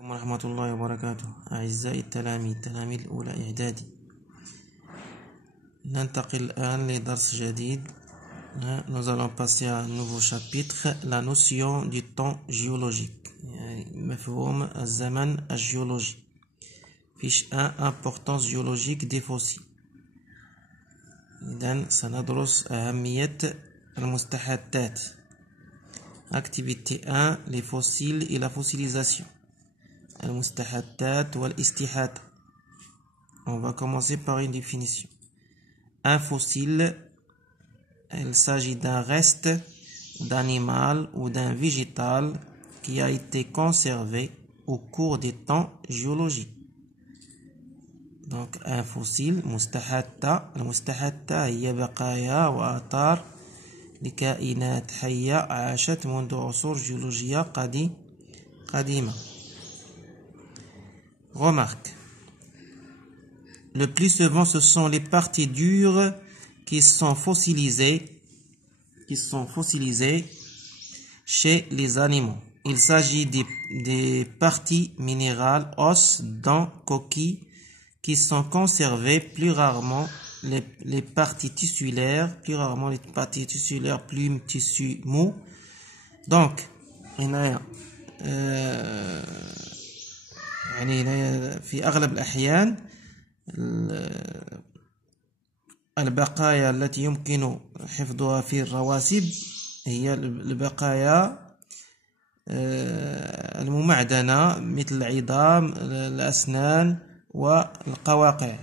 ورحمة الله وبركاته. أعزائي تلاميذ الأولى إعدادي، ننتقل الآن لدرس جديد. Nous allons passer à un nouveau chapitre, la notion du temps géologique. مفهوم الزمن الجيولوجي. فيش importance géologique des fossiles. إذن سندرس أهمية المستحدثات. Activité 1, les fossiles et la fossilisation. المستحدثات والاستحادة. On va commencer par une définition. Un fossile, il s'agit d'un reste d'animal ou d'un végétal qui a été conservé au cours des temps géologiques. Donc un fossile مستحدثة. المستحدثة هي بقايا وآثار لكائنات حية عاشت منذ عصور جيولوجية قديمة. Remarque. Le plus souvent, ce sont les parties dures qui sont fossilisées chez les animaux. Il s'agit des parties minérales, os, dents, coquilles, qui sont conservées plus rarement les parties tissulaires, plumes, tissus mous. Donc, في أغلب الأحيان البقايا التي يمكن حفظها في الرواسب هي البقايا الممعدنة مثل العظام، الأسنان والقواقع.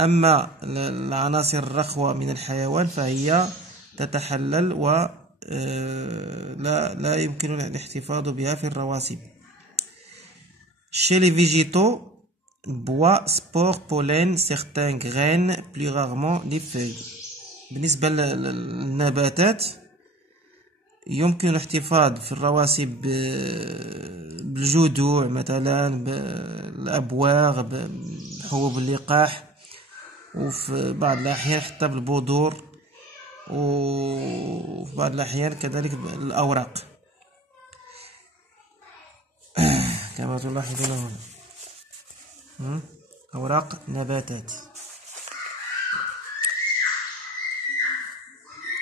أما العناصر الرخوة من الحيوان فهي تتحلل لا يمكن الاحتفاظ بها في الرواسب. Chez les végétaux, bois, spores, pollen, certains graines, plus rarement les feuilles. بالنسبة للنباتات يمكن الاحتفاظ في الرواسب بالجذوع مثلا، بالأبواغ، بحبوب اللقاح، وفي بعض الأحيان حتى بالبذور، وفي بعض الأحيان كذلك الأوراق كما تلاحظون هنا أوراق نباتات.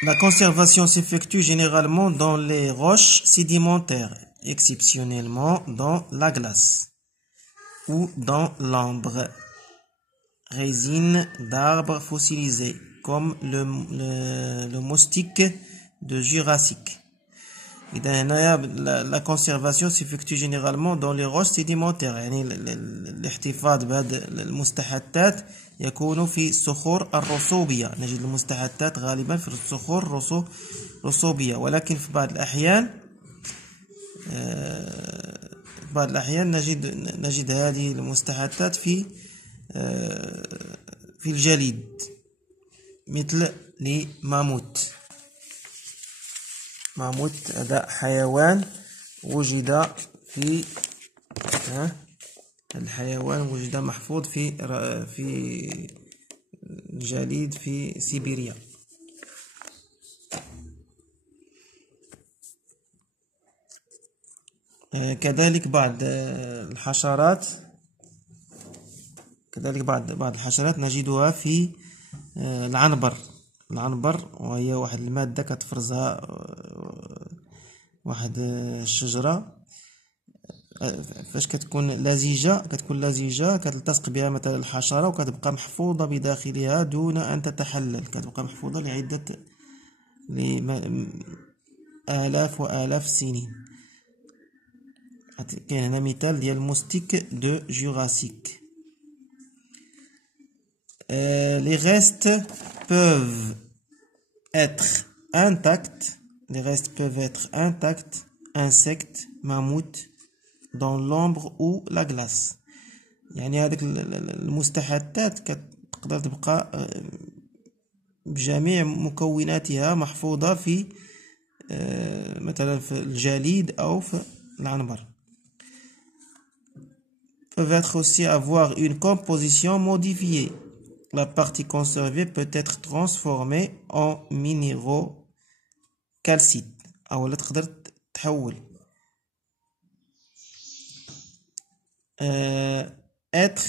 La conservation s'effectue généralement dans les roches sédimentaires, exceptionnellement dans la glace ou dans l'ambre. Résine d'arbres fossilisés comme le moustique de Jurassique. La conservation s'effectue généralement dans les roches sédimentaires. يعني الاحتفاظ بهذه المستحدثات يكون في الصخور الرسوبية. نجد المستحدثات غالبا في الصخور الرسوبية، ولكن في بعض الأحيان نجد هذه المستحدثات في الجليد مثل الماموت. ماموت هذا حيوان وجد محفوظ في الجليد في سيبيريا. كذلك بعض الحشرات نجدها في العنبر، وهي واحد المادة كتفرزها واحد الشجرة فاش كتكون لزجة كتلتصق بها مثلا الحشرة وكتبقى محفوظة بداخلها دون أن تتحلل، كتبقى محفوظة لعدة آلاف وآلاف السنين. كاين هنا مثال ديال الموستيك دو جوراسيك. Les restes peuvent être intacts, insectes, mammouths, dans l'ombre ou la glace. يعني هذيك المستحدثات كتقدر تبقى بجميع مكوناتها محفوظة في مثلا في الجليد أو في العنبر. Peuvent être aussi avoir une composition modifiée. La partie conservée peut être transformée en minéraux calcites أو لا تقدر تحول être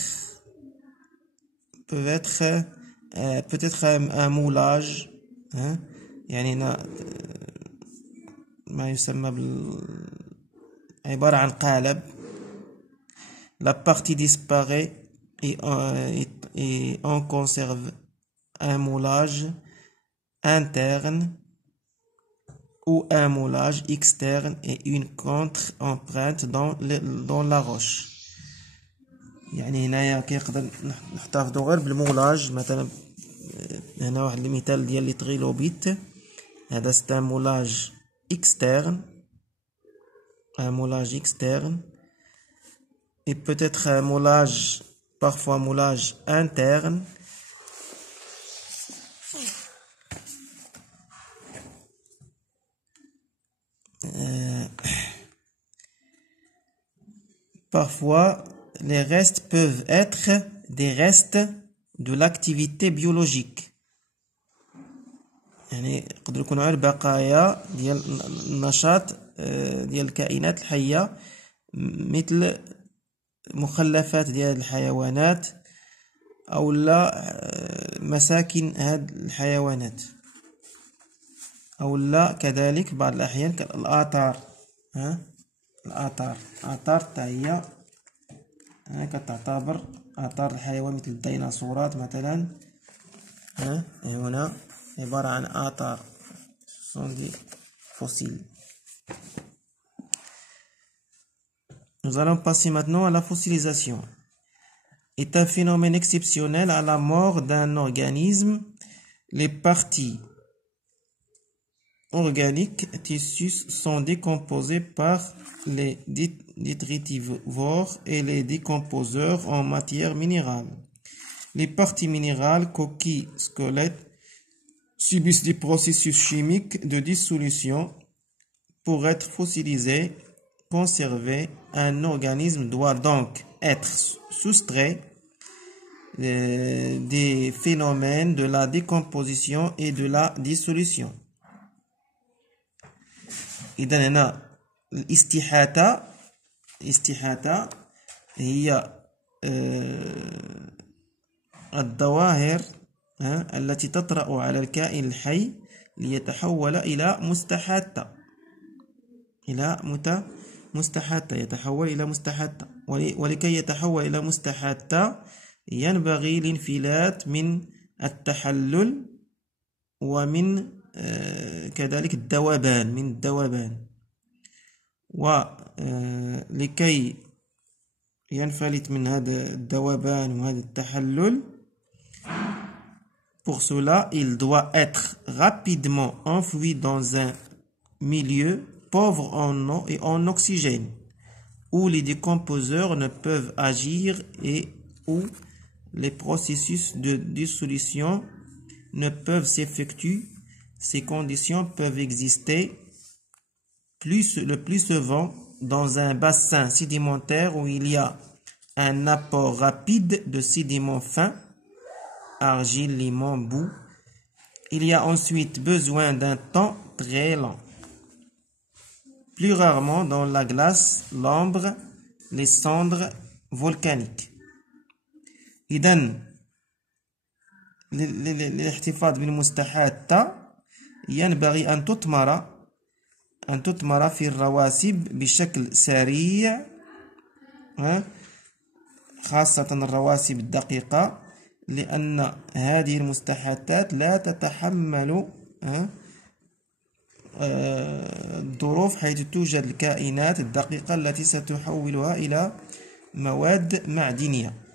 peut-être un moulage, hein. يعني ما يسمى عبارة عن قالب. La partie disparaît et on conserve un moulage interne ou un moulage externe et une contre-empreinte dans la roche. يعني هنايا كيقدر نحتفظوا غير بالمولاج. مثلا هنا واحد المثال ديال لي تريلوبيت، هذا c'est un moulage externe, et peut-être un moulage, parfois moulage interne. Parfois, les restes peuvent être des restes de l'activité biologique. يعني يقدروا يكونوا غير بقايا ديال النشاط ديال الكائنات الحية، مثل مخلفات ديال الحيوانات أو لا مساكن هاد الحيوانات، أو لا كذلك بعض الأحيان الآثار. الآثار تا هي كتعتبر آثار الحيوان مثل الديناصورات مثلا. هنا عبارة عن آثار، sont des fossiles. Nous allons passer maintenant à la fossilisation. Est un phénomène exceptionnel à la mort d'un organisme. Les parties organiques tissus sont décomposées par les détritivores et les décomposeurs en matière minérale. Les parties minérales, coquilles, squelettes, subissent des processus chimiques de dissolution. Pour être fossilisé, conservé, un organisme doit donc être soustrait des phénomènes de la décomposition et de la dissolution. إذن هنا الاستحاثة هي الظواهر التي تطرأ على الكائن الحي ليتحول إلى مستحاثة، يتحول إلى مستحاثة. ولكي يتحول إلى مستحاثة ينبغي الانفلات من التحلل ومن كذلك الذوبان. ولكي ينفلت من هذا الذوبان وهذا التحلل، pour cela, il doit être rapidement enfoui dans un milieu pauvre en eau et en oxygène, où les décomposeurs ne peuvent agir et où les processus de dissolution ne peuvent s'effectuer. Ces conditions peuvent exister le plus souvent dans un bassin sédimentaire où il y a un apport rapide de sédiments fins, argile, limon, boue. Il y a ensuite besoin d'un temps très lent. Plus rarement dans la glace, l'ambre, les cendres volcaniques. إذن للاحتفاظ بالمستحاثة ينبغي أن تطمر في الرواسب بشكل سريع، خاصة الرواسب الدقيقة، لأن هذه المستحاثات لا تتحمل الظروف حيث توجد الكائنات الدقيقة التي ستحولها إلى مواد معدنية.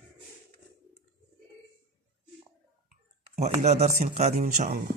وإلى درس قادم إن شاء الله.